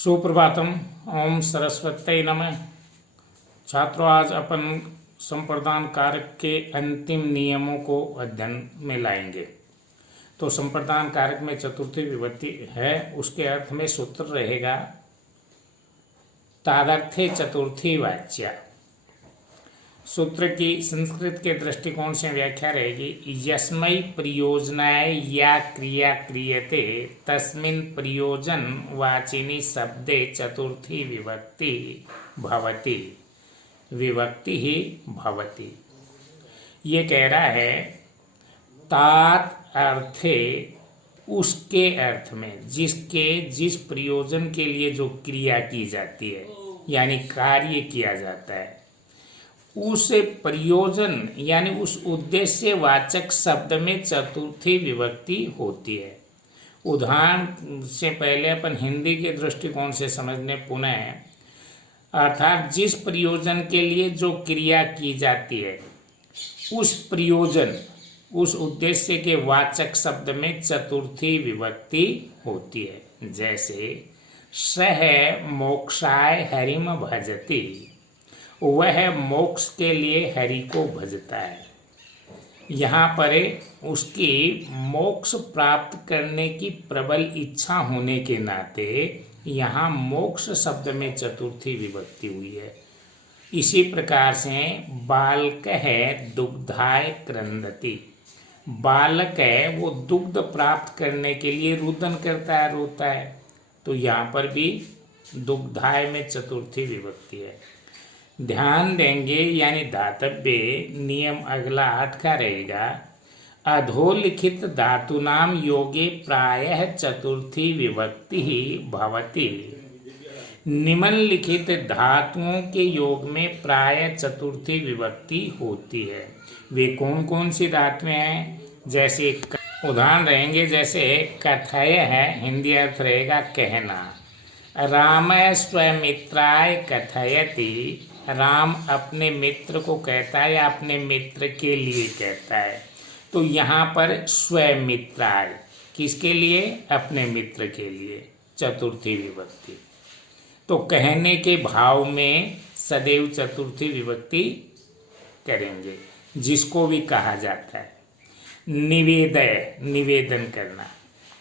सुप्रभातम। ओम सरस्वती नमः। छात्रों, आज अपन संप्रदान कारक के अंतिम नियमों को अध्ययन में लाएंगे। तो संप्रदान कारक में चतुर्थी विभक्ति है, उसके अर्थ में सूत्र रहेगा तादर्थे चतुर्थी वाच्या। सूत्र की संस्कृत के दृष्टिकोण से व्याख्या रहेगी यस्मै प्रयोजनाय या क्रिया क्रियते तस्मिन् प्रयोजन वाचिनी शब्दे चतुर्थी विभक्ति भवति। विभक्ति ही भवति। ये कह रहा है तात अर्थे, उसके अर्थ में, जिस प्रयोजन के लिए जो क्रिया की जाती है यानी कार्य किया जाता है, उस प्रयोजन यानी उस उद्देश्य वाचक शब्द में चतुर्थी विभक्ति होती है। उदाहरण से पहले अपन हिंदी के दृष्टिकोण से समझने पुनः, अर्थात जिस प्रयोजन के लिए जो क्रिया की जाती है उस प्रयोजन, उस उद्देश्य के वाचक शब्द में चतुर्थी विभक्ति होती है। जैसे सह मोक्षाय हरिम भजति, वह मोक्ष के लिए हरि को भजता है। यहाँ पर उसकी मोक्ष प्राप्त करने की प्रबल इच्छा होने के नाते यहाँ मोक्ष शब्द में चतुर्थी विभक्ति हुई है। इसी प्रकार से बालक है दुग्धाय क्रंदति, बालक है वो दुग्ध प्राप्त करने के लिए रुदन करता है, रोता है। तो यहाँ पर भी दुग्धाय में चतुर्थी विभक्ति है। ध्यान देंगे यानी दातव्य नियम अगला 8 का रहेगा अधोलिखित धातुनाम योगे प्रायः चतुर्थी विभक्ति ही भवति। निम्नलिखित धातुओं के योग में प्रायः चतुर्थी विभक्ति होती है। वे कौन कौन सी धातुएं हैं? जैसे उदाहरण रहेंगे, जैसे कथय है, हिंदी अर्थ रहेगा कहना। राम स्वमित्राय कथयति, राम अपने मित्र को कहता है या अपने मित्र के लिए कहता है। तो यहाँ पर स्वमित्राय, किसके लिए? अपने मित्र के लिए, चतुर्थी विभक्ति। तो कहने के भाव में सदैव चतुर्थी विभक्ति करेंगे, जिसको भी कहा जाता है। निवेदय, निवेदन करना।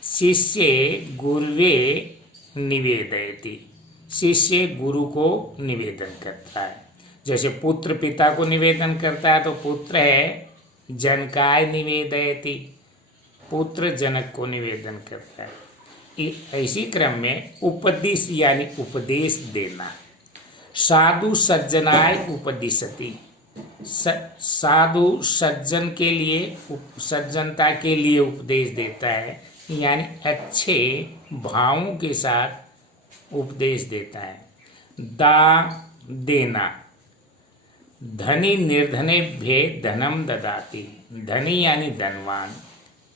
शिष्य गुरुवे निवेदयति, शिष्य गुरु को निवेदन करता है। जैसे पुत्र पिता को निवेदन करता है तो पुत्र है जनकाय निवेदयति, पुत्र जनक को निवेदन करता है। इसी क्रम में उपदेश यानी उपदेश देना। साधु सज्जनाय उपदिशति, साधु सज्जन के लिए, सज्जनता के लिए उपदेश देता है, यानी अच्छे भावों के साथ उपदेश देता है। दा देना। धनी निर्धनेभ्ये धनम ददाति, धनी यानी धनवान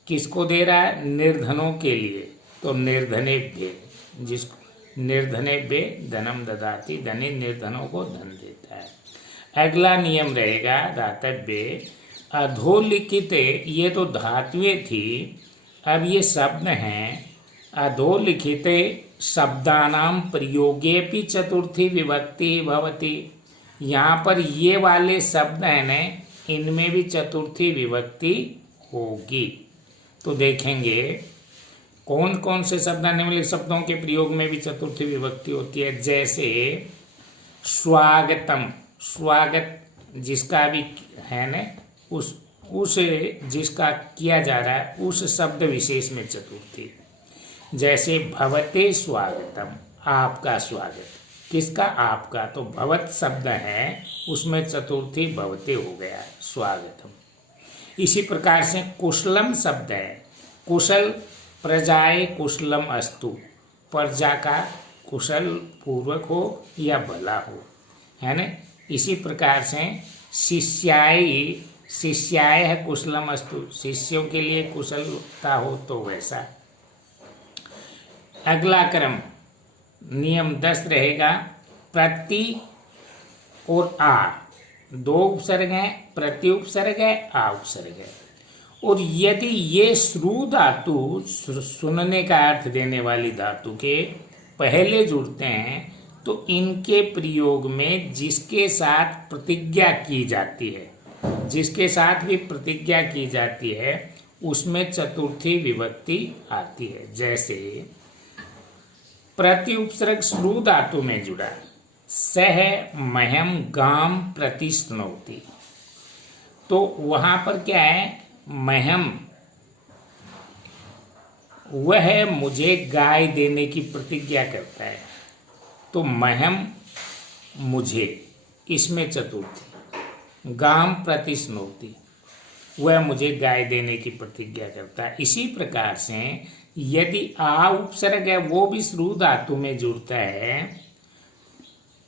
किसको दे रहा है? निर्धनों के लिए। तो निर्धनेभ्ये, जिसको निर्धनेभ्ये धनम ददाति, धनी निर्धनों को धन देता है। अगला नियम रहेगा दातव्य अधोलिखित, ये तो धातुएं थी, अब ये शब्द हैं। अधोलिखित शब्दानाम प्रयोगे भी चतुर्थी विभक्ति भवति। यहाँ पर ये वाले शब्द हैं न, इनमें भी चतुर्थी विभक्ति होगी। तो देखेंगे कौन कौन से शब्द, निम्नलिखित शब्दों के प्रयोग में भी चतुर्थी विभक्ति होती है। जैसे स्वागतम, स्वागत जिसका भी है न, उस जिसका किया जा रहा है उस शब्द विशेष में चतुर्थी। जैसे भवते स्वागतम, आपका स्वागत। किसका? आपका। तो भवत शब्द है, उसमें चतुर्थी भवते हो गया, स्वागतम। इसी प्रकार से कुशलम शब्द है, कुशल प्रजाए कुशलम अस्तु, प्रजा का कुशल पूर्वक हो या भला हो, है न। इसी प्रकार से शिष्याय, शिष्याय है कुशलम अस्तु, शिष्यों के लिए कुशलता हो तो वैसा। अगला क्रम नियम 10 रहेगा प्रति और आ, दो उपसर्ग हैं, प्रति उपसर्ग है, आ उपसर्ग है। और यदि ये श्रु धातु, सुनने का अर्थ देने वाली धातु के पहले जुड़ते हैं तो इनके प्रयोग में जिसके साथ प्रतिज्ञा की जाती है, जिसके साथ भी प्रतिज्ञा की जाती है उसमें चतुर्थी विभक्ति आती है। जैसे प्रति उपसर्ग श्रु धातु में जुड़ा, सह मह्यम गाम प्रतिश्नोति, तो वहां पर क्या है, मह्यम वह मुझे गाय देने की प्रतिज्ञा करता है, तो मह्यम मुझे, इसमें चतुर्थी, गाम प्रतिश्नोति वह मुझे गाय देने की प्रतिज्ञा करता है। इसी प्रकार से यदि आ उपसर्ग है वो भी श्रु धातु में जुड़ता है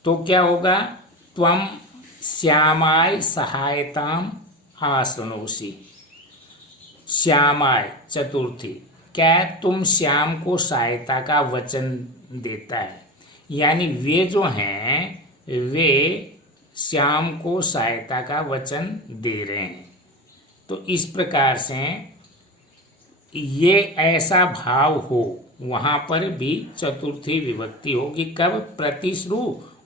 तो क्या होगा, त्वम श्यामाय सहायताम आश्रनोषि, श्यामाय चतुर्थी, क्या है, तुम श्याम को सहायता का वचन देता है, यानी वे जो हैं वे श्याम को सहायता का वचन दे रहे हैं। तो इस प्रकार से ये ऐसा भाव हो, वहां पर भी चतुर्थी विभक्ति होगी। कब, प्रतिश्रु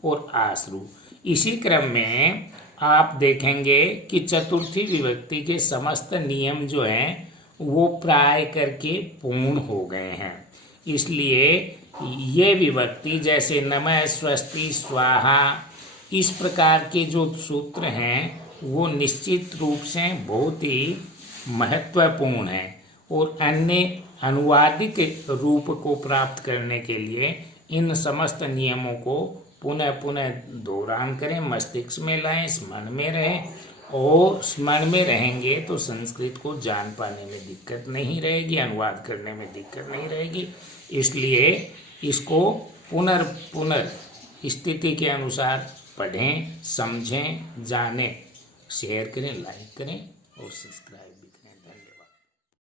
और आश्रु। इसी क्रम में आप देखेंगे कि चतुर्थी विभक्ति के समस्त नियम जो हैं वो प्राय करके पूर्ण हो गए हैं। इसलिए ये विभक्ति जैसे नमः, स्वस्ति, स्वाहा, इस प्रकार के जो सूत्र हैं वो निश्चित रूप से बहुत ही महत्वपूर्ण है और अन्य अनुवादिक रूप को प्राप्त करने के लिए इन समस्त नियमों को पुनः पुनः दोहरान करें, मस्तिष्क में लाएं, स्मरण में रहें, और स्मरण में रहेंगे तो संस्कृत को जान पाने में दिक्कत नहीं रहेगी, अनुवाद करने में दिक्कत नहीं रहेगी। इसलिए इसको पुनर् स्थिति के अनुसार पढ़ें, समझें, जानें, शेयर करें, लाइक करें और सब्सक्राइब भी करें। धन्यवाद।